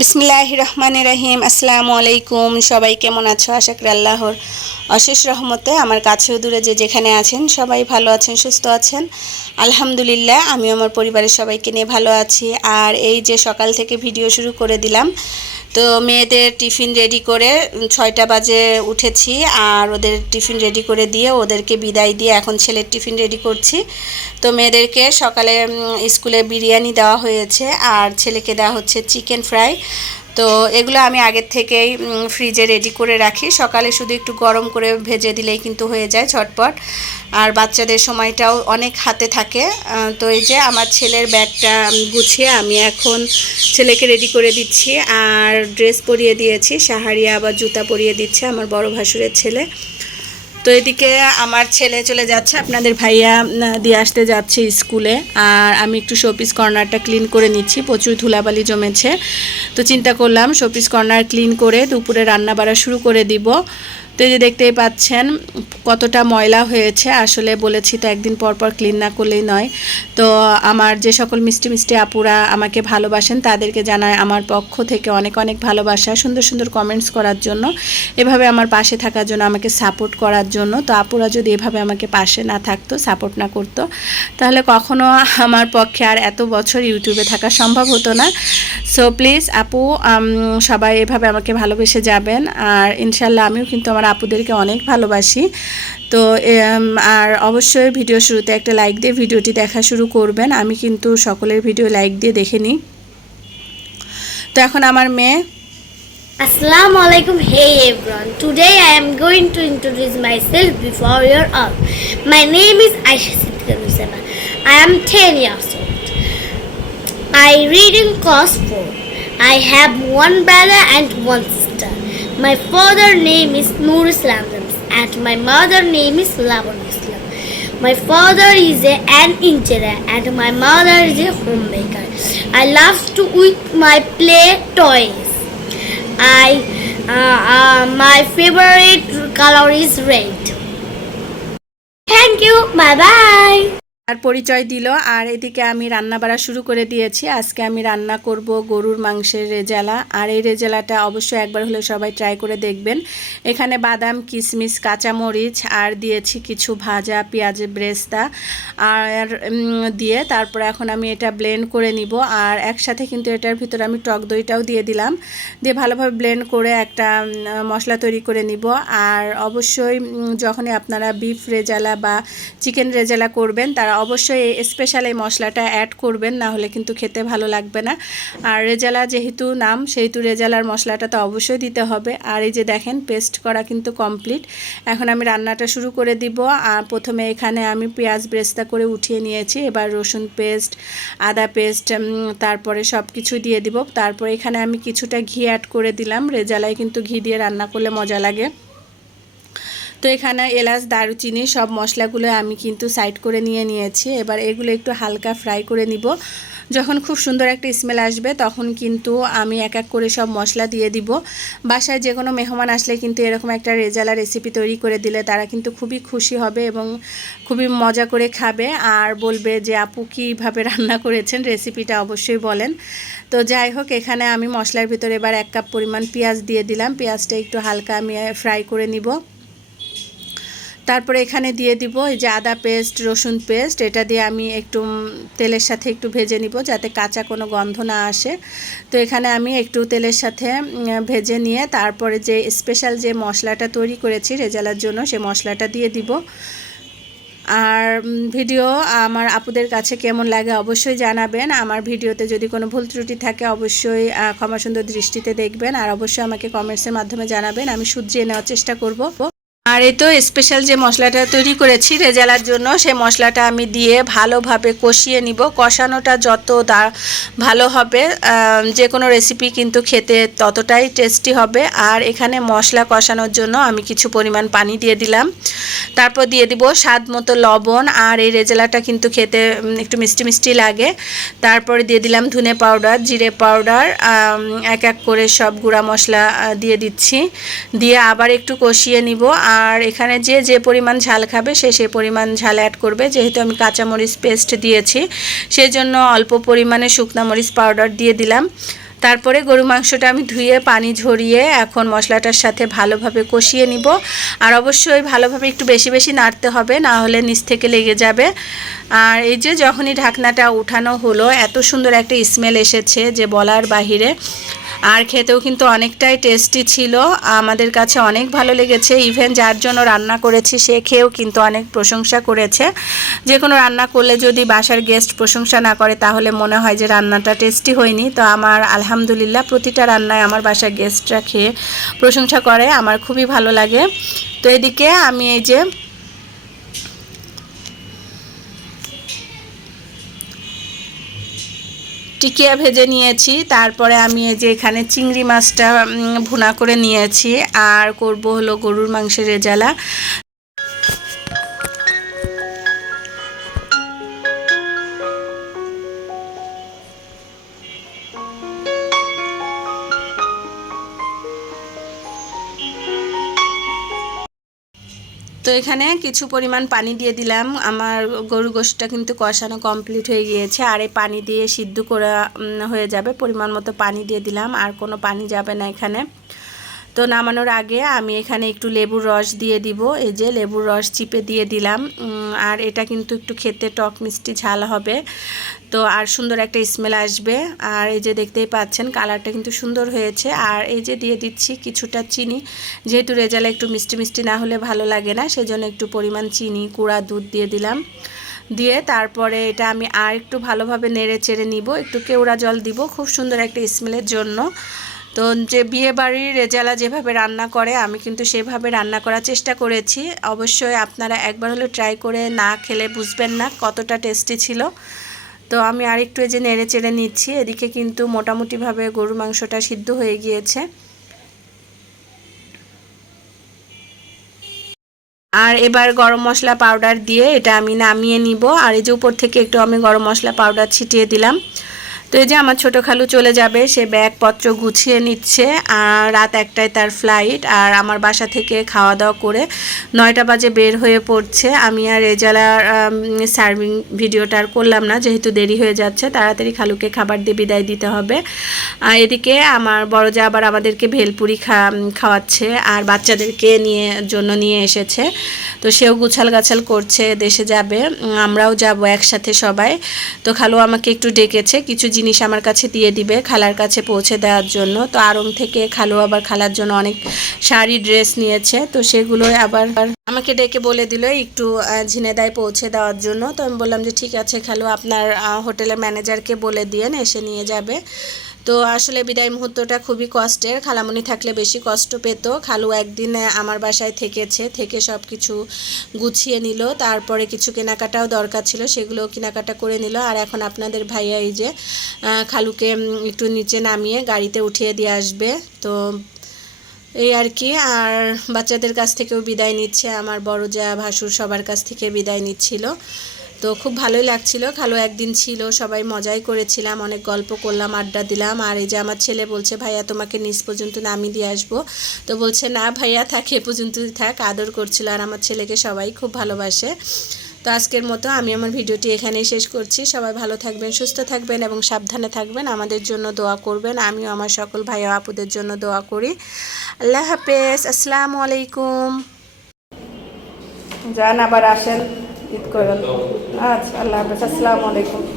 বিসমিল্লাহ রহমান রহিম, আসসালামু আলাইকুম। সবাই কেমন আছো? আশা করি আল্লাহর অশেষ রহমতে আমার কাছেও দূরে যে যেখানে আছেন, সবাই ভালো আছেন, সুস্থ আছেন। আলহামদুলিল্লাহ আমি আমার পরিবারের সবাইকে নিয়ে ভালো আছি। আর এই যে সকাল থেকে ভিডিও শুরু করে দিলাম তো মেয়েদের টিফিন রেডি করে ছয়টা বাজে উঠেছি, আর ওদের টিফিন রেডি করে দিয়ে ওদেরকে বিদায় দিয়ে এখন ছেলের টিফিন রেডি করছি। তো মেয়েদেরকে সকালে স্কুলে বিরিয়ানি দেওয়া হয়েছে, আর ছেলেকে দেওয়া হচ্ছে চিকেন ফ্রাই তো এগুলো আমি আগের থেকেই ফ্রিজে রেডি করে রাখি। সকালে শুধু একটু গরম করে ভেজে দিলেই কিন্তু হয়ে যায় ঝটপট। আর বাচ্চাদের সময়টাও অনেক হাতে থাকে। তো এই যে আমার ছেলের ব্যাগটা গুছিয়ে আমি এখন ছেলেকে রেডি করে দিচ্ছি। আর ড্রেস পরিয়ে দিয়েছি সাহারিয়া আবার জুতা পরিয়ে দিচ্ছে আমার বড় ভাসুরের ছেলে। তো এদিকে আমার ছেলে চলে যাচ্ছে, আপনাদের ভাইয়া দিয়ে আসতে যাচ্ছে স্কুলে। আর আমি একটু শোপিস কর্নারটা ক্লিন করে নিচ্ছি, প্রচুর ধুলাবালি জমেছে। তো চিন্তা করলাম শোপিস কর্নার ক্লিন করে দুপুরে রান্না বাড়া শুরু করে দিব। তো এই যে দেখতেই পাচ্ছেন কতটা ময়লা হয়েছে। আসলে বলেছি তো একদিন পর পর ক্লিন না করলেই নয়। তো আমার যে সকল মিষ্টি মিষ্টি আপুরা আমাকে ভালোবাসেন, তাদেরকে জানায় আমার পক্ষ থেকে অনেক অনেক ভালোবাসা, সুন্দর সুন্দর কমেন্টস করার জন্য। এভাবে আমার পাশে থাকার জন্য, আমাকে সাপোর্ট করার জন্য। তো আপুরা যদি এভাবে আমাকে পাশে না থাকতো সাপোর্ট না করতো, তাহলে কখনো আমার পক্ষে আর এত বছর ইউটিউবে থাকা সম্ভব হতো না। সো প্লিজ আপু সবাই এভাবে আমাকে ভালোবেসে যাবেন। আর ইনশাল্লাহ আমিও কিন্তু আমার আপুদেরকে অনেক ভালোবাসি। তো আর অবশ্যই ভিডিও শুরুতে একটা লাইক দিয়ে ভিডিওটি দেখা শুরু করবেন। আমি কিন্তু সকলের ভিডিও লাইক দিয়ে দেখে নিই। তো এখন আমার মেয়ে। আসসালাম আলাইকুম। Hey everyone today I am going to introduce myself before your all my name is Aisa Siddiqul Husema I am ten years old I read in class four I have one brother and one My father name is Nur Islam and my mother name is Laban Islam. My father is a, an engineer and my mother is a homemaker. I love to eat my play toys. I uh, uh, my favorite color is red. Thank you. Bye bye. আর পরিচয় দিল। আর এদিকে আমি রান্না বাড়া শুরু করে দিয়েছি। আজকে আমি রান্না করব গরুর মাংসের রেজালা। আর এই রেজালাটা অবশ্যই একবার হলে সবাই ট্রাই করে দেখবেন। এখানে বাদাম, কিশমিশ, কাঁচামরিচ, আর দিয়েছি কিছু ভাজা পেঁয়াজ ব্রেস্তা। আর দিয়ে তারপর এখন আমি এটা ব্লেন্ড করে নিব। আর একসাথে কিন্তু এটার ভিতরে আমি টক দইটাও দিয়ে দিলাম। দিয়ে ভালোভাবে ব্লেন্ড করে একটা মশলা তৈরি করে নিব। আর অবশ্যই যখনই আপনারা বিফ রেজালা বা চিকেন রেজালা করবেন, তারা অবশ্যই স্পেশাল এই মশলাটা অ্যাড করবেন, না হলে কিন্তু খেতে ভালো লাগবে না। আর রেজালা যেহেতু নাম, সেহেতু রেজালার মশলাটা তো অবশ্যই দিতে হবে। আর এই যে দেখেন পেস্ট করা কিন্তু কমপ্লিট এখন আমি রান্নাটা শুরু করে দিব। প্রথমে এখানে আমি পেঁয়াজ ব্রেস্তা করে উঠিয়ে নিয়েছি। এবার রসুন পেস্ট, আদা পেস্ট তারপরে সব কিছু দিয়ে দিব। তারপরে এখানে আমি কিছুটা ঘি অ্যাড করে দিলাম। রেজালায় কিন্তু ঘি দিয়ে রান্না করলে মজা লাগে। তো এখানে এলাচ, দারুচিনি সব মশলাগুলো আমি কিন্তু সাইড করে নিয়ে নিয়েছি। এবার এগুলো একটু হালকা ফ্রাই করে নিব। যখন খুব সুন্দর একটা স্মেল আসবে, তখন কিন্তু আমি এক এক করে সব মশলা দিয়ে দিব। বাসায় যে কোনো মেহমান আসলে কিন্তু এরকম একটা রেজালা রেসিপি তৈরি করে দিলে তারা কিন্তু খুবই খুশি হবে এবং খুবই মজা করে খাবে। আর বলবে যে, আপু, কীভাবে রান্না করেছেন? রেসিপিটা অবশ্যই বলেন। তো যাই হোক, এখানে আমি মশলার ভিতরে এবার এক কাপ পরিমাণ পেঁয়াজ দিয়ে দিলাম। পেঁয়াজটা একটু হালকা আমি ফ্রাই করে নিব। তারপরে এখানে দিয়ে দিব এই যে আদা পেস্ট, রসুন পেস্ট। এটা দিয়ে আমি একটু তেলের সাথে একটু ভেজে নিব যাতে কাঁচা কোনো গন্ধ না আসে। তো এখানে আমি একটু তেলের সাথে ভেজে নিয়ে তারপরে যে স্পেশাল যে মশলাটা তৈরি করেছি রেজালার জন্য, সে মশলাটা দিয়ে দিব। আর ভিডিও আমার আপুদের কাছে কেমন লাগে অবশ্যই জানাবেন। আমার ভিডিওতে যদি কোনো ভুল ত্রুটি থাকে অবশ্যই ক্ষমা সুন্দর দৃষ্টিতে দেখবেন। আর অবশ্যই আমাকে কমেন্টসের মাধ্যমে জানাবেন। আমি শুধরিয়ে নেওয়ার চেষ্টা করব। আর এই তো স্পেশাল যে মশলাটা তৈরি করেছি রেজালার জন্য সে মশলাটা আমি দিয়ে ভালোভাবে কষিয়ে নিব। কষানোটা যত দা, ভালো হবে যে কোনো রেসিপি কিন্তু খেতে ততটাই টেস্টি হবে। আর এখানে মশলা কষানোর জন্য আমি কিছু পরিমাণ পানি দিয়ে দিলাম। তারপর দিয়ে দিব স্বাদ মতো লবণ, আর এই রেজালাটা কিন্তু খেতে একটু মিষ্টি মিষ্টি লাগে। তারপরে দিয়ে দিলাম ধনে পাউডার, জিরে পাউডার এক এক করে সব গুঁড়া মশলা দিয়ে দিচ্ছি। দিয়ে আবার একটু কষিয়ে নিব। আর এখানে যে যে পরিমাণ ঝাল খাবে সে সে পরিমাণ ঝাল অ্যাড করবে। যেহেতু আমি কাঁচামরিচ পেস্ট দিয়েছি সেই জন্য অল্প পরিমাণে মরিচ পাউডার দিয়ে দিলাম। তারপরে গরু মাংসটা আমি ধুয়ে, পানি ঝরিয়ে এখন মশলাটার সাথে ভালোভাবে কষিয়ে নিব। আর অবশ্যই ভালোভাবে একটু বেশি বেশি নাড়তে হবে, না হলে নিচ থেকে লেগে যাবে। আর এই যে, যখনই ঢাকনাটা উঠানো হলো, এত সুন্দর একটা স্মেল এসেছে যে, বলার বাহিরে। আর খেতেও কিন্তু অনেকটাই টেস্টি ছিল। আমাদের কাছে অনেক ভালো লেগেছে। ইভেন যার জন্য রান্না করেছি, সে খেয়েও কিন্তু অনেক প্রশংসা করেছে। যে কোনো রান্না করলে যদি বাসার গেস্ট প্রশংসা না করে, তাহলে মনে হয় যে রান্নাটা টেস্টি হয়নি। তো আমার আলহামদুলিল্লাহ প্রতিটা রান্নায় আমার বাসার গেস্টরা খেয়ে প্রশংসা করে। আমার খুবই ভালো লাগে। তো এদিকে আমি এই যে টিকিয়া ভেজে নিয়েছি, তারপরে আমি এই যে এখানে চিংড়ি মাছটা ভুনা করে নিয়েছি, আর করব হলো গরুর মাংসের রেজালা। তো এখানে কিছু পরিমাণ পানি দিয়ে দিলাম। আমার গরু গোষ্ঠটা কিন্তু কষানো কমপ্লিট হয়ে গিয়েছে। আর এই পানি দিয়ে সিদ্ধ করা হয়ে যাবে। পরিমাণ মতো পানি দিয়ে দিলাম। আর কোনো পানি যাবে না এখানে। তো নামানোর আগে আমি এখানে একটু লেবুর রস দিয়ে দিব। এই যে লেবুর রস চিপে দিয়ে দিলাম। আর এটা কিন্তু একটু খেতে টক মিষ্টি ঝাল হবে। তো আর সুন্দর একটা স্মেল আসবে। আর এই যে দেখতেই পাচ্ছেন কালারটা কিন্তু সুন্দর হয়েছে। আর এই যে দিয়ে দিচ্ছি কিছুটা চিনি। যেহেতু রেজালা একটু মিষ্টি মিষ্টি না হলে ভালো লাগে না, সেজন্য একটু পরিমাণ চিনি কুড়া দুধ দিয়ে দিলাম। দিয়ে তারপরে এটা আমি আর একটু ভালোভাবে নেড়ে চেড়ে নিব। একটু কেওড়া জল দিব খুব সুন্দর একটা স্মেলের জন্য। তো যে বিয়ে বাড়ির রেজালা যেভাবে রান্না করে, আমি কিন্তু সেভাবে রান্না করার চেষ্টা করেছি। অবশ্যই আপনারা একবার হলে ট্রাই করে না খেলে বুঝবেন না কতটা টেস্টি ছিল। তো আমি আরেকটু যে নেড়ে চেড়ে নিচ্ছি, এদিকে কিন্তু মোটামুটিভাবে গরুর মাংসটা সিদ্ধ হয়ে গিয়েছে। আর এবার গরম মশলা পাউডার দিয়ে এটা আমি নামিয়ে নিব। আর এই যে উপর থেকে একটু আমি গরম মশলা পাউডার ছিটিয়ে দিলাম। তো এই যে আমার ছোটো খালু চলে যাবে, সে ব্যাগপত্র গুছিয়ে নিচ্ছে, আর রাত একটায় তার ফ্লাইট আর আমার বাসা থেকে খাওয়া দাওয়া করে নয়টা বাজে বের হয়ে পড়ছে। আমি আর রেজালার সার্ভিং ভিডিওটা আর করলাম না, যেহেতু দেরি হয়ে যাচ্ছে, তাড়াতাড়ি খালুকে খাবার দিয়ে বিদায় দিতে হবে। আর এদিকে আমার বড় যা আবার আমাদেরকে ভেলপুরি খাওয়াচ্ছে, আর বাচ্চাদেরকে নিয়ে, জন্য নিয়ে এসেছে। তো সেও গুছাল গাছাল করছে, দেশে যাবে, আমরাও যাব একসাথে সবাই। তো খালু আমাকে একটু ডেকেছে, কিছু জিনিস আমার কাছে দিয়ে দিবে খালার কাছে পৌঁছে দেওয়ার জন্য। তো আরং থেকে খালু আবার খালার জন্য অনেক শাড়ি, ড্রেস নিয়েছে। তো সেগুলোই আবার আমাকে ডেকে বলে দিল একটু ঝিনেদায় পৌঁছে দেওয়ার জন্য। তো আমি বললাম যে, ঠিক আছে খালু, আপনার হোটেলের ম্যানেজারকে বলে দিয়েন এসে নিয়ে যাবে। তো আসলে বিদায় মুহূর্তটা খুবই কষ্টের। খালামণি থাকলে বেশি কষ্ট পেত। খালু একদিন আমার বাসায় থেকেছে, থেকে সব কিছু গুছিয়ে নিল। তারপরে কিছু কেনাকাটাও দরকার ছিল সেগুলো কেনাকাটা করে নিল। আর এখন আপনাদের ভাইয়া এই যে খালুকে একটু নিচে নামিয়ে গাড়িতে উঠিয়ে দিয়ে আসবে। তো এই আর কি। আর বাচ্চাদের কাছ থেকেও বিদায় নিচ্ছে। আমার বড় যা ভাসুর সবার কাছ থেকে বিদায় নিচ্ছিল। তো খুব ভালোই লাগছিল। খালো একদিন ছিল, সবাই মজাই করেছিলাম, অনেক গল্প করলাম, আড্ডা দিলাম। আর এই যে আমার ছেলে বলছে, ভাইয়া, তোমাকে নিচ পর্যন্ত নামিয়ে দিয়ে আসব। তো বলছে, না ভাইয়া, থাক, এ পর্যন্তই থাক। আদর করছিল আর আমার ছেলেকে সবাই খুব ভালোবাসে। তো আজকের মতো আমি আমার ভিডিওটি এখানেই শেষ করছি। সবাই ভালো থাকবেন, সুস্থ থাকবেন এবং সাবধানে থাকবেন। আমাদের জন্য দোয়া করবেন। আমিও আমার সকল ভাই ও আপুদের জন্য দোয়া করি। আল্লাহ হাফেজ। আসসালামু আলাইকুম। যান, আবার আসেন। ঈদ করেন। আচ্ছা আল্লাহ হাফেজ। আসসালামু আলাইকুম।